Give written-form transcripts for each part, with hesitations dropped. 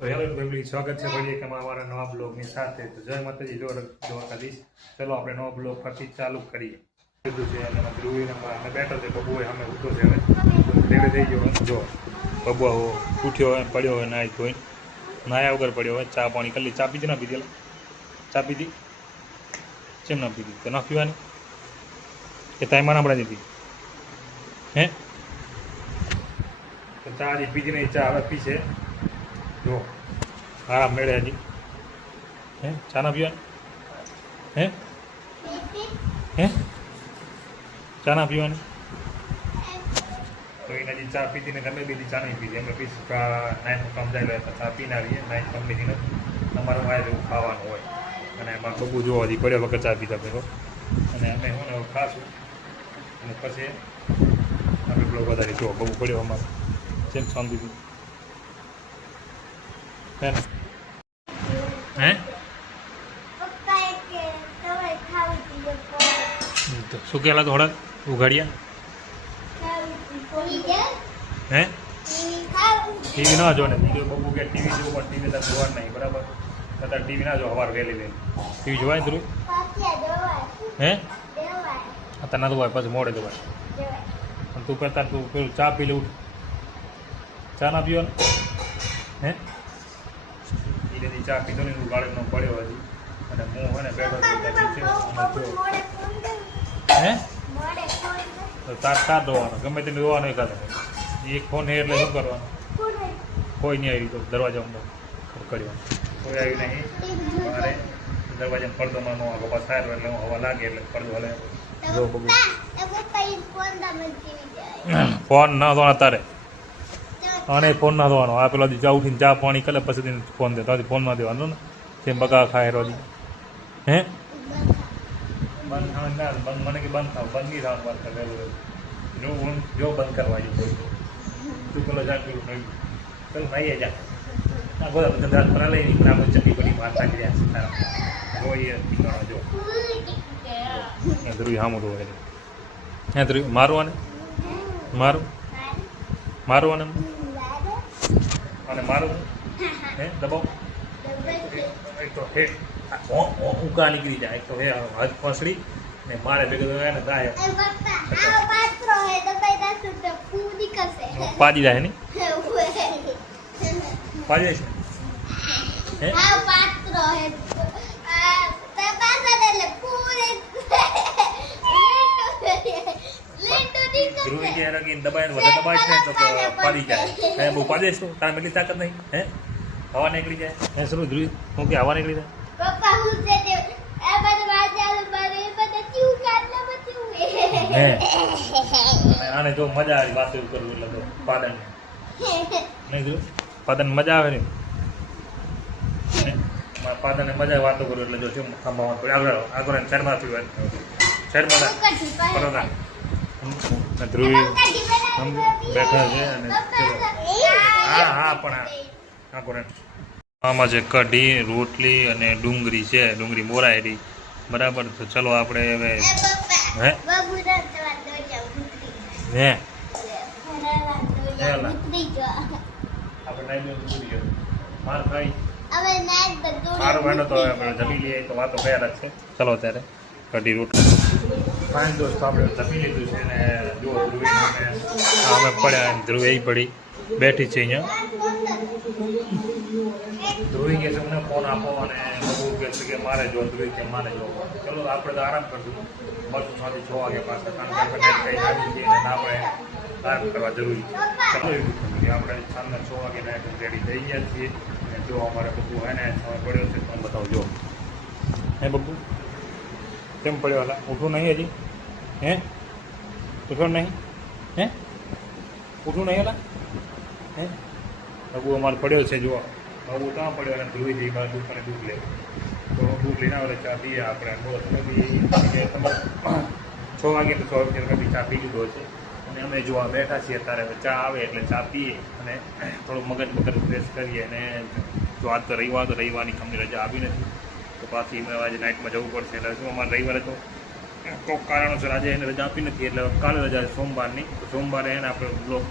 તો hello family, સ્વાગત છે ફરી એક અમારા નવા બ્લોગની સાથે. તો જય માતાજી, દ્વારકાધીશ. ચલો આપણે નવો બ્લોગ ફરીથી ચાલુ કરીએ. કીધું છે અને ધ્રુવીને બેઠો છે, બબુ હોય અમે ઉઠો છે. હવે રેડી થઈ ગયો. જો બબુ ઉઠ્યો હોય, પડ્યો હોય, નાહી હોય, નાયા વગર પડ્યો હોય. ચા પાણી કરી ચા પીધી ના પીધી? ચા પીધી? કેમ ના પીધી? તો ના પીવાની કે તાઈમાં ના પડાવી દીધી? હે તો ચા હજી પીધી નહીં, ચા હવે પીશે. જો આરામ મેળે હજી. હે ચા ના પીવાની? હે હે ચા ના પીવાની? તો એને હજી ચા પીધી ને ગમે બીજી ચા નહીં પીધી. અમે પીશું નાઇટનું કામ જાય તો ચા પીને આવીએ. નાઇટ કંપનીથી નથી, અમારું વાય એવું ખાવાનું હોય. અને એમાં બબુ જોવા હજી પડ્યો વગર ચા પીતા પેલો. અને અમે હું ને ખાશું અને પછી અમે પેલો વધારે જો બબુ પડ્યો અમારે જેમ શાંતિથી. હે તો શું કહેલા થોડા ઉઘાડ્યા? હે ટીવી ના જો ને બબુ કે ટીવી જોવું પણ ટીવી તાર જોવાનું નહીં, બરાબર? તાર ટીવી ના જો, સવાર વહેલી વહેલી ટીવી જોવાય ધ્રુવ? હે અત્યારે ના જોવાય, પછી મોડે જોવાય. પણ તું કરતા તું પેલું ચા પી લે, ઉઠ. ચા ના પીવાનું? હે એ ચા પીધો ને ગાળીનો પડ્યો હજી. અને હું હોય ને બેઠો હે તો તાર ધોવાનો, ગમે તેને ધોવાનો એકાદ. એક ફોન હે એટલે શું કરવાનું? કોઈ નહીં આવી તો દરવાજામાં ખડખડ્યું, કોઈ આવ્યું નહીં. મારે દરવાજામાં પડદોમાં ન આવે, બસ સારું એટલે હું હવા લાગે એટલે પડદો હલે. જો બબુ ફોન ના ધોવાનો તારે, અને ફોન ના ધોવાનો. આ પેલા ચા ઉઠીને ચા પાણી કરે પછી ફોન દે, તો ફોન ના દેવાનો ને. તેમ બગા ખાય રોજી. હે બંધ થવાનું ના, બંધ મને કે બંધ થાવ, બંધ નહીં થવાનું. બંધ કરેલું જો બંધ કરવા કોઈ તું પેલો જા પેલું નહીં પેલું ભાઈ જા આ બધા ધંધા ફરા લઈ નહીં, બરાબર? ચકી પડી મારતા કર્યા છે તારા જોઈએ ટીકાણો. જો ધ્રુવી હામું ધોવે છે. હે ધ્રુવી મારું આને મારું મારું અને મારું હે દબાવ એક તો હે ઉકા નીકળી જાય, એક તો હે હાથ ફસડી ને મારે ભેગું ને ગાય પાડી જાય નહીં પાડી જાય છે. ધ્રુવી કે દબાઈને વધારે દબાય છે તો પાડી જાય. હે બહુ પાડી દઈશ તું? તારે એટલી તાકાત નહીં? હે હવા નીકળી જાય? હે શું ધ્રુવી હું કે હવા નીકળી જાય? આને જો મજા આવી વાતો કરવું એટલે તો પાદન નહીં ધ્રુવ, પાદન મજા આવે ને. પાદને મજા આવે વાતો કરું એટલે જો શું ખાંભામાં પડે આગળ આગળ શેરમાં પીવા શેરમાં બરોબર. ધ્રુવી બેઠા છે અને હા હા પણ હા કોને આમાં છે કઢી, રોટલી અને ડુંગળી છે, ડુંગળી મોરાયેલી, બરાબર? તો ચલો આપણે હવે હે હે આપણે માર ખાઈ સારું બહેનો. તો આપણે જમી લઈએ તો વાતો કયા રાખશે. ચલો ત્યારે કઢી રોટલી ફાઇન દોસ્તો આપણે જમી લીધું છે ને જો ધ્રુવી અમે પડ્યા, ધ્રુવ એ પડી બેઠી છે અહીંયા. ધ્રુવી કહે છે મને ફોન આપો અને બબુ કહે છે કે મારે જો, ધ્રુવી કે મારે જો. ચલો આપણે તો આરામ કરશું બસ સાંજે 6 વાગ્યા પાછા, કારણ કે આપણે કંઈ આવી જઈએ અને આપણે આરામ કરવા જરૂરી છે. ચલો એવું આપણે સાંજના 6 વાગે નાઇટ રેડી થઈ ગયા છીએ. અને જો અમારે બબુ હે ને સમય પડ્યો છે તો બતાવજો. હે બબુ કેમ પડ્યો? હલા ઉઠવું નહીં હજી? હે ઉઠવાનું નહીં? હે ઉઠવું નહીં? હલા હે બબુ અમારે પડ્યો છે. જો બબુ ત્યાં પડ્યો અને ધ્રુવી જઈ બાર દૂધ અને દૂધ લે તો દૂધ લઈને આવે ચા પીએ આપણે. તમે 6 વાગે તો 6 વાગે કદી ચા પી લીધો છે. અને અમે જોવા બેઠા છીએ અત્યારે. ચા આવે એટલે ચા પીએ અને થોડું મગજ ફ્રેશ કરીએ. અને જો આજ તો રવિવારની કંપની રજા આવી નથી તો પાછી મેં આજે નાઇટમાં જવું પડશે. એટલે શું અમારે રવિવારે તો કોઈક કારણોસર આજે એને રજા આપી નથી, એટલે કાલે રજા સોમવારની. તો સોમવારે એને આપણે બ્લોગ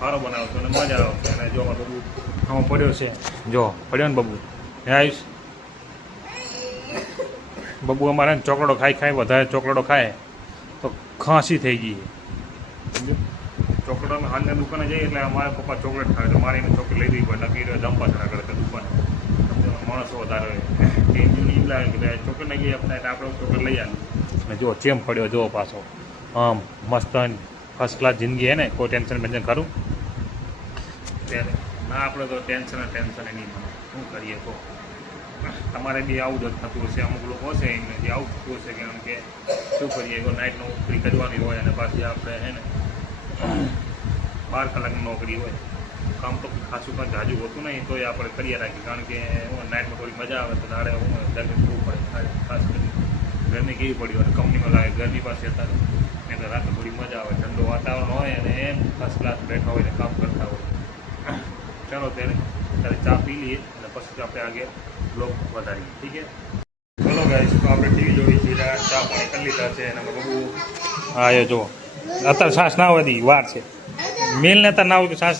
સારો બનાવો છો અને મજા આવશે. અને જો અમારો બબુ આમાં પડ્યો છે, જો પડ્યો ને બબુ આવીશ. બબુ અમારે ચોકલેટો ખાઈ વધારે ચોકલેટો ખાય તો ખાંસી થઈ ગઈ. ચોકલેટ અમે હાલના દુકાને જઈએ એટલે મારા પપ્પા ચોકલેટ ખાવે તો મારે એને ચોકલેટ લઈ દેવી પડે, નક્કી જંપા ચડા કરે તો દુકાને માણસો વધારે હોય કે એમ લાગે કે ચોકલેટ ના ગઈ આપણે આપણે ચોકલેટ લઈ આવે. અને જો ચેમ પડ્યો જો પાછો આમ મસ્ત ફર્સ્ટ ક્લાસ જિંદગી હે ને, કોઈ ટેન્શન બેન્શન ખરું ત્યારે ના. આપણે તો ટેન્શન નહીં મળે, શું કરીએ તો. તમારે બી આવું જ થતું હશે, અમુક લોકો હશે એમને જે આવું થતું હશે, કારણ કે શું કરીએ નાઇટ નોકરી કરવાની હોય અને પાછી આપણે હે ને 12 કલાકની નોકરી હોય, કામ તો ખાસું પણ જાજુ હોતું નહીં તોય આપણે કરીએ રાખીએ, કારણ કે નાઇટમાં થોડી મજા આવે તો દાડે ગરમી થવું પડે, ખાસ કરી ગરમી કેવી પડી હોય કંપનીમાં લાગે ગરમી પાસે અત્યારે એટલે રાતે થોડી મજા આવે, ઠંડુ વાતાવરણ હોય અને એમ ફર્સ્ટ ક્લાસ બેઠા હોય ને કામ કરતા હોય. ચાલો ત્યારે ચા પી લઈએ અને પછી આપણે આગળ બ્લોગ વધારીએ, ઠીક છે. ચલો ગાઈસ, તો આપણે ટીવી જોઈ છીએ, ચા પાણી કરી લીધા છે અને બબુ હા એ જુઓ અત્યારે શ્વાસ ના હોય દી વાર છે, મેલ ને અત્યારે ના હોય તો શ્વાસ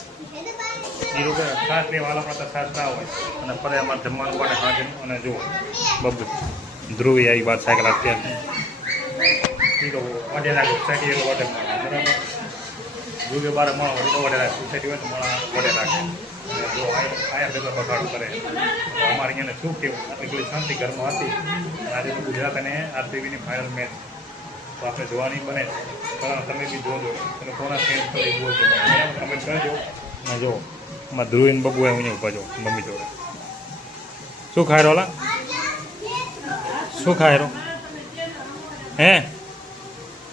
એ લોકો શ્વાસ લેવા વાળા પણ શ્વાસ ના હોય. અને ફરે અમારે જમવાનું પડે હાજર. અને જુઓ બબુ ધ્રુવી આવી વાત સાયકલ અત્યારે એ લોકો વડે રાખે સોસાયટી એટલે વડે મળે બરાબર. ધ્રુવે બારે મળો હોય તો વડે રાખે, સોસાયટી હોય તો મળા વડે રાખે. જો આયા ભેગા બગાડો કરે અમારે અહીંયા શું કેવું, એટલી શાંતિ ઘરમાં હતી. આજે તો ગુજરાત અને આરસીબીની ફાઇનલ મેચ તો આપણે જોવાની બને, પણ તમે બી જોજો અને કોના ચેન્જ કરી બોલજો કમેન્ટ કરજો. અને જો એમાં ધ્રુવીન બબુ અહીંયા ઉભા જો મમ્મી જોડે. શું ખાય રોલા, શું ખાય રો હે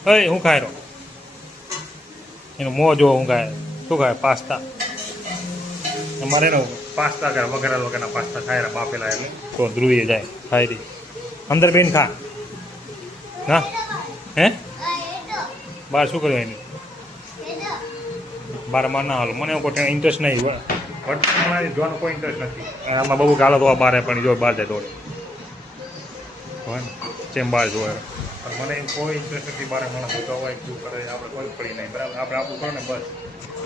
અય શું ખાય રો, એનો મોં જો શું ખાય, શું ખાય પાસ્તા. અમારે એનો પાસ્તા કરે વગેરેના પાસ્તા ખાય બાફેલા એટલે તો ધ્રુવીએ જાય ખાઈ રહી અંદર બેન ખા ના હે બહાર શું કર્યું એની બારમાં ના હાલો, મને કોઈ ઇન્ટરેસ્ટ નહીં, વર્તમાનમાં જોવાનો કોઈ ઇન્ટરેસ્ટ નથી. આમાં બહુ ગાળો તો બહાર પણ જો બહાર જાય દોડે હોય ને જેમ બહાર જોવે, પણ મને એમ કોઈ ઇન્ટરેસ્ટ નથી બહાર માણસ જોતો હોય શું કરે આપણે કોઈ પડી નહીં બરાબર. આપણે આપણું કરો ને બસ.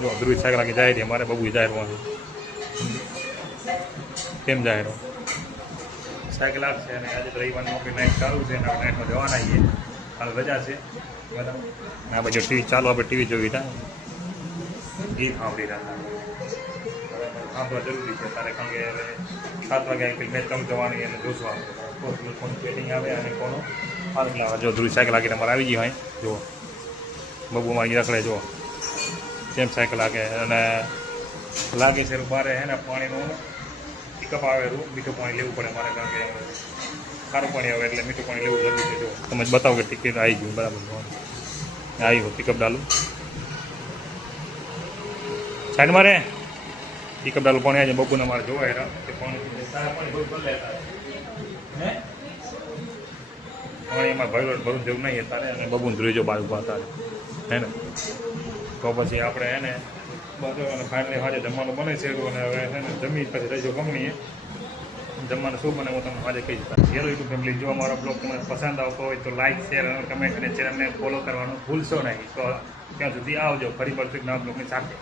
જો ધ્રુવી સાયકલ લાગી જાય રહી મારે બબુ જાહેરમાંથી કેમ જાહેરો સાયકલ આપશે. અને આજે રવિવારની નોકરી નાઇટ ચાલુ છે અને નાઇટમાં જવાના આવીએ, કાલ રજા છે બરાબર. આ બાજુ ટીવી ચાલુ, આપણે ટીવી જોઈ હતા, ગીત સાંભળી રહ્યા બરાબર. સાંભળવા જરૂરી છે તારે, કારણ કે હવે 7 વાગ્યા કંઈક મેચ ચાલુ જવાની એટલે જોશું આપણે કોનું બેટિંગ આવે અને કોનું ફાર્મ લાવે. જો ધ્રુવી સાયકલ લાગીને અમારે આવી ગઈ હોય જુઓ બબુ અમારી રખડે જુઓ જેમ સાયકલ લાગે. અને લાગે છે બારે હે ને પાણીનું પિકઅપ આવે મીઠું પાણી લેવું પડે મારે, કારણ કે ખારું પાણી આવે એટલે મીઠું પાણી લેવું જરૂરી છે. જો તમે બતાવો કે ટિકિટ આવી ગયું બરાબર, આવી ગયું પિકઅપ ડાલું સાઈડમાં રે પિકઅપ ડાલું પાણી આવી જાય. બબુને મારે જોવાય કે પાણી બહુ કરી લેતા હે પાણી એમાં ભરું જેવું નહીં તારે. અને બબુને ધ્રુવી જો બાજુ તારે હે ને તો પછી આપણે હે ને બધું અને ફાઇનલી આજે જમવાનું બને છે અને હવે છે ને જમી પછી રહીજો કંપનીએ જમવાનું શું બને હું તમને આજે કહી દઉં. હેલો યુટ્યુબ ફેમિલી, જો અમારો બ્લોગ તમને પસંદ આવતો હોય તો લાઇક શેર અને કમેન્ટ અને ચેનલને ફોલો કરવાનું ભૂલશો નહીં. તો ત્યાં સુધી આવજો, ફરી મળશું નવા બ્લોગની સાથે.